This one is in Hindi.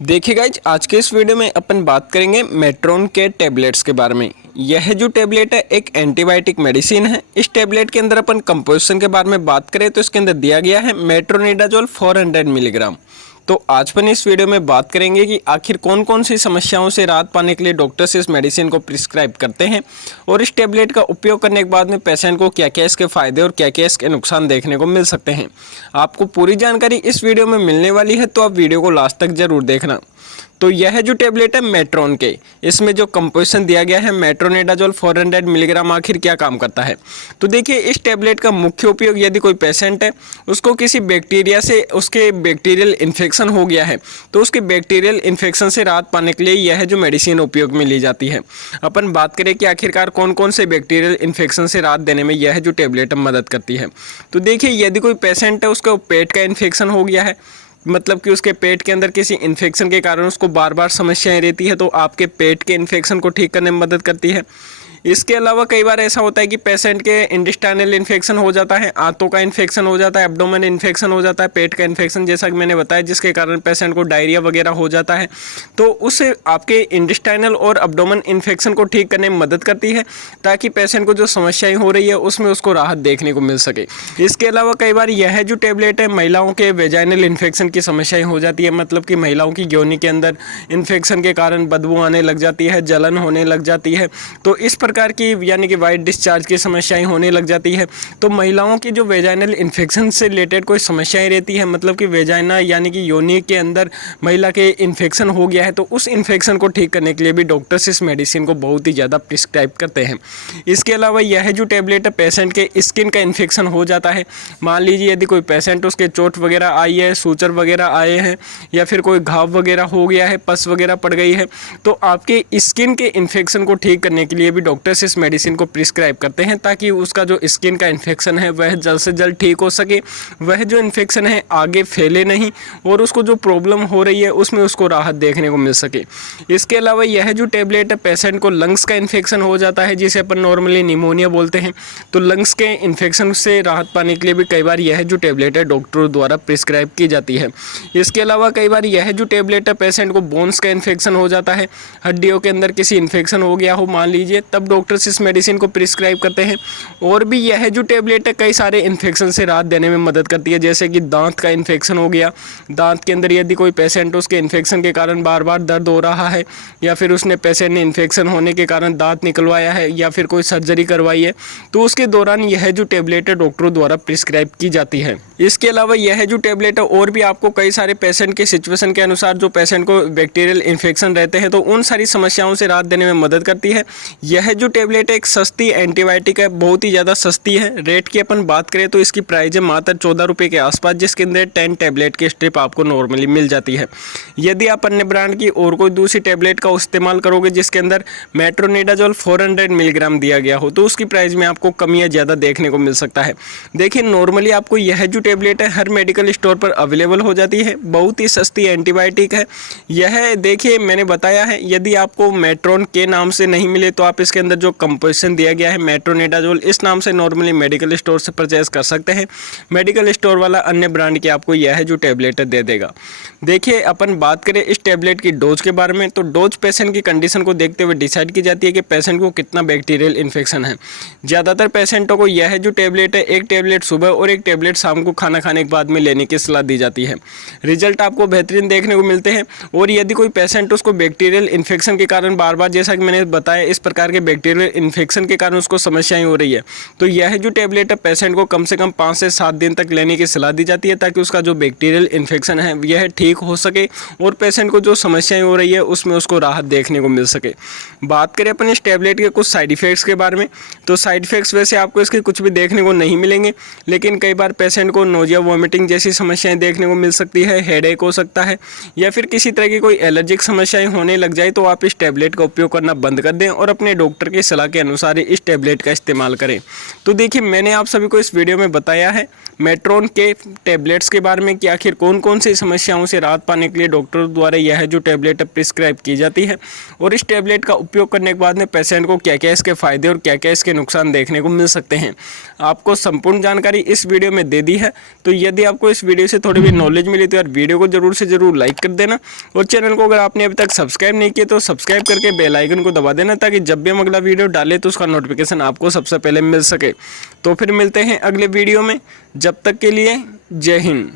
देखिए गाइज, आज के इस वीडियो में अपन बात करेंगे मेट्रोन के टैबलेट्स के बारे में। यह जो टैबलेट है एक एंटीबायोटिक मेडिसिन है। इस टैबलेट के अंदर अपन कंपोजिशन के बारे में बात करें तो इसके अंदर दिया गया है मेट्रोनिडाजोल 400 मिलीग्राम। तो आज अपन इस वीडियो में बात करेंगे कि आखिर कौन कौन सी समस्याओं से राहत पाने के लिए डॉक्टर्स इस मेडिसिन को प्रिस्क्राइब करते हैं और इस टैबलेट का उपयोग करने के बाद में पेशेंट को क्या क्या इसके फ़ायदे और क्या क्या इसके नुकसान देखने को मिल सकते हैं। आपको पूरी जानकारी इस वीडियो में मिलने वाली है, तो आप वीडियो को लास्ट तक जरूर देखना। तो यह जो टैबलेट है मेट्रोन के, इसमें जो कंपोजिशन दिया गया है मेट्रोनिडाजोल 400 मिलीग्राम, आखिर क्या काम करता है। तो देखिए, इस टैबलेट का मुख्य उपयोग यदि कोई पेशेंट है उसको किसी बैक्टीरिया से उसके बैक्टीरियल इन्फेक्शन हो गया है तो उसके बैक्टीरियल इन्फेक्शन से राहत पाने के लिए यह जो मेडिसिन उपयोग में ली जाती है। अपन बात करें कि आखिरकार कौन कौन से बैक्टीरियल इन्फेक्शन से राहत देने में यह जो टैबलेट मदद करती है। तो देखिए, यदि कोई पेशेंट है उसका पेट का इन्फेक्शन हो गया है, मतलब कि उसके पेट के अंदर किसी इन्फेक्शन के कारण उसको बार बार समस्याएं रहती है, तो आपके पेट के इन्फेक्शन को ठीक करने में मदद करती है। इसके अलावा कई बार ऐसा होता है कि पेशेंट के इंटेस्टाइनल इन्फेक्शन हो जाता है, आंतों का इन्फेक्शन हो जाता है, एब्डोमेन इन्फेक्शन हो जाता है, पेट का इन्फेक्शन जैसा कि मैंने बताया, जिसके कारण पेशेंट को डायरिया वगैरह हो जाता है। तो उससे आपके इंटेस्टाइनल और एब्डोमेन इन्फेक्शन को ठीक करने में मदद करती है, ताकि पेशेंट को जो समस्याएं हो रही है उसमें उसको राहत देखने को मिल सके। इसके अलावा कई बार यह जो टैबलेट है महिलाओं के वेजाइनल इन्फेक्शन की समस्याएं हो जाती है, मतलब कि महिलाओं की योनि के अंदर इन्फेक्शन के कारण बदबू आने लग जाती है, जलन होने लग जाती है, तो इस प्रकार की यानी कि वाइट डिस्चार्ज की समस्याएं होने लग जाती है। तो महिलाओं की जो वेजाइनल इन्फेक्शन से रिलेटेड कोई समस्याएं रहती है, मतलब कि वेजाइना यानी कि योनि के अंदर महिला के इन्फेक्शन हो गया है, तो उस इन्फेक्शन को ठीक करने के लिए भी डॉक्टर्स इस मेडिसिन को बहुत ही ज़्यादा प्रिस्क्राइब करते हैं। इसके अलावा यह जो टैबलेट है पेशेंट के स्किन का इन्फेक्शन हो जाता है, मान लीजिए यदि कोई पेशेंट उसके चोट वगैरह आई है, सूचर वगैरह आए हैं, या फिर कोई घाव वगैरह हो गया है, पस वगैरह पड़ गई है, तो आपके स्किन के इन्फेक्शन को ठीक करने के लिए भी डॉक्टर्स इस मेडिसिन को प्रिस्क्राइब करते हैं, ताकि उसका जो स्किन का इन्फेक्शन है वह जल्द से जल्द ठीक हो सके, वह जो इन्फेक्शन है आगे फैले नहीं और उसको जो प्रॉब्लम हो रही है उसमें उसको राहत देखने को मिल सके। इसके अलावा यह जो टैबलेट है पेशेंट को लंग्स का इन्फेक्शन हो जाता है, जिसे अपन नॉर्मली निमोनिया बोलते हैं, तो लंग्स के इन्फेक्शन से राहत पाने के लिए भी कई बार यह जो टैबलेट है डॉक्टरों द्वारा प्रिस्क्राइब की जाती है। इसके अलावा कई बार यह जो टैबलेट है पेशेंट को बोन्स का इन्फेक्शन हो जाता है, हड्डियों के अंदर किसी इन्फेक्शन हो गया हो मान लीजिए, तब डॉक्टर्स इस मेडिसिन को प्रिस्क्राइब करते हैं। और भी यह जो टैबलेट है कई सारे इन्फेक्शन से राहत देने में मदद करती है, जैसे कि दांत का इन्फेक्शन हो गया, दांत के अंदर यदि कोई पेशेंट उसके इन्फेक्शन के कारण बार बार दर्द हो रहा है, या फिर उसने पेशेंट ने इन्फेक्शन होने के कारण दांत निकलवाया है या फिर कोई सर्जरी करवाई है, तो उसके दौरान यह जो टैबलेट है डॉक्टरों द्वारा प्रिस्क्राइब की जाती है। इसके अलावा यह जो टैबलेट है और भी आपको कई सारे पेशेंट के सिचुएशन के अनुसार जो पेशेंट को बैक्टीरियल इन्फेक्शन रहते हैं तो उन सारी समस्याओं से राहत देने में मदद करती है। यह जो टैबलेट है एक सस्ती एंटीबायोटिक है, बहुत ही ज़्यादा सस्ती है। रेट की अपन बात करें तो इसकी प्राइस है मात्र 14 रुपये के आसपास, जिसके अंदर 10 टैबलेट की स्ट्रिप आपको नॉर्मली मिल जाती है। यदि आप अन्य ब्रांड की और कोई दूसरी टैबलेट का इस्तेमाल करोगे जिसके अंदर मेट्रोनिडाजोल 400 मिलीग्राम दिया गया हो, तो उसकी प्राइस में आपको कमी या ज़्यादा देखने को मिल सकता है। देखिए, नॉर्मली आपको यह जो टैबलेट है हर मेडिकल स्टोर पर अवेलेबल हो जाती है, बहुत ही सस्ती एंटीबायोटिक है। यह देखिए मैंने बताया है, यदि आपको मेट्रोन के नाम से नहीं मिले तो आप इसके अंदर जो कंपोजिशन दिया गया है मेट्रोनिडाजोल, इस नाम से नॉर्मली मेडिकल स्टोर से परचेज कर सकते हैं। मेडिकल स्टोर वाला अन्य ब्रांड की आपको यह जो टैबलेट दे देगा। देखिए, अपन बात करें इस टैबलेट की डोज के बारे में, तो डोज पेशेंट की कंडीशन को देखते हुए डिसाइड की जाती है कि पेशेंट को कितना बैक्टीरियल इन्फेक्शन है। ज़्यादातर पेशेंटों को यह जो टैबलेट है एक टैबलेट सुबह और एक टैबलेट शाम को खाना खाने के बाद में लेने की सलाह दी जाती है। रिजल्ट आपको बेहतरीन देखने को मिलते हैं। और यदि कोई पेशेंट उसको बैक्टीरियल इन्फेक्शन के कारण बार बार, जैसा कि मैंने बताया, इस प्रकार के बैक्टीरियल इन्फेक्शन के कारण उसको समस्याएं हो रही है, तो यह जो टैबलेट है पेशेंट को कम से कम 5 से 7 दिन तक लेने की सलाह दी जाती है, ताकि उसका जो बैक्टीरियल इन्फेक्शन है यह ठीक हो सके और पेशेंट को जो समस्याएं हो रही है उसमें उसको राहत देखने को मिल सके। बात करें अपन इस टैबलेट के कुछ साइड इफेक्ट्स के बारे में, तो साइड इफेक्ट्स वैसे आपको इसके कुछ भी देखने को नहीं मिलेंगे, लेकिन कई बार पेशेंट को नोजिया वॉमिटिंग जैसी समस्याएं देखने को मिल सकती है, हेडेक हो सकता है, या फिर किसी तरह की कोई एलर्जिक समस्याएं होने लग जाए, तो आप इस टैबलेट का उपयोग करना बंद कर दें और अपने डॉक्टर डॉक्टर की सलाह के अनुसार ही इस टैबलेट का इस्तेमाल करें। तो देखिए, मैंने आप सभी को इस वीडियो में बताया है मेट्रोन के टैबलेट्स के बारे में कि आखिर कौन कौन सी समस्याओं से राहत पाने के लिए डॉक्टर द्वारा यह जो टैबलेट प्रिस्क्राइब की जाती है, और इस टैबलेट का उपयोग करने के बाद में पेशेंट को क्या क्या इसके फायदे और क्या क्या इसके नुकसान देखने को मिल सकते हैं। आपको संपूर्ण जानकारी इस वीडियो में दे दी है। तो यदि आपको इस वीडियो से थोड़ी भी नॉलेज मिली तो यार वीडियो को जरूर से जरूर लाइक कर देना, और चैनल को अगर आपने अभी तक सब्सक्राइब नहीं किया तो सब्सक्राइब करके बेल आइकन को दबा देना, ताकि जब भी हम अगला वीडियो डालें तो उसका नोटिफिकेशन आपको सबसे पहले मिल सके। तो फिर मिलते हैं अगले वीडियो में, जब तक के लिए जय हिंद।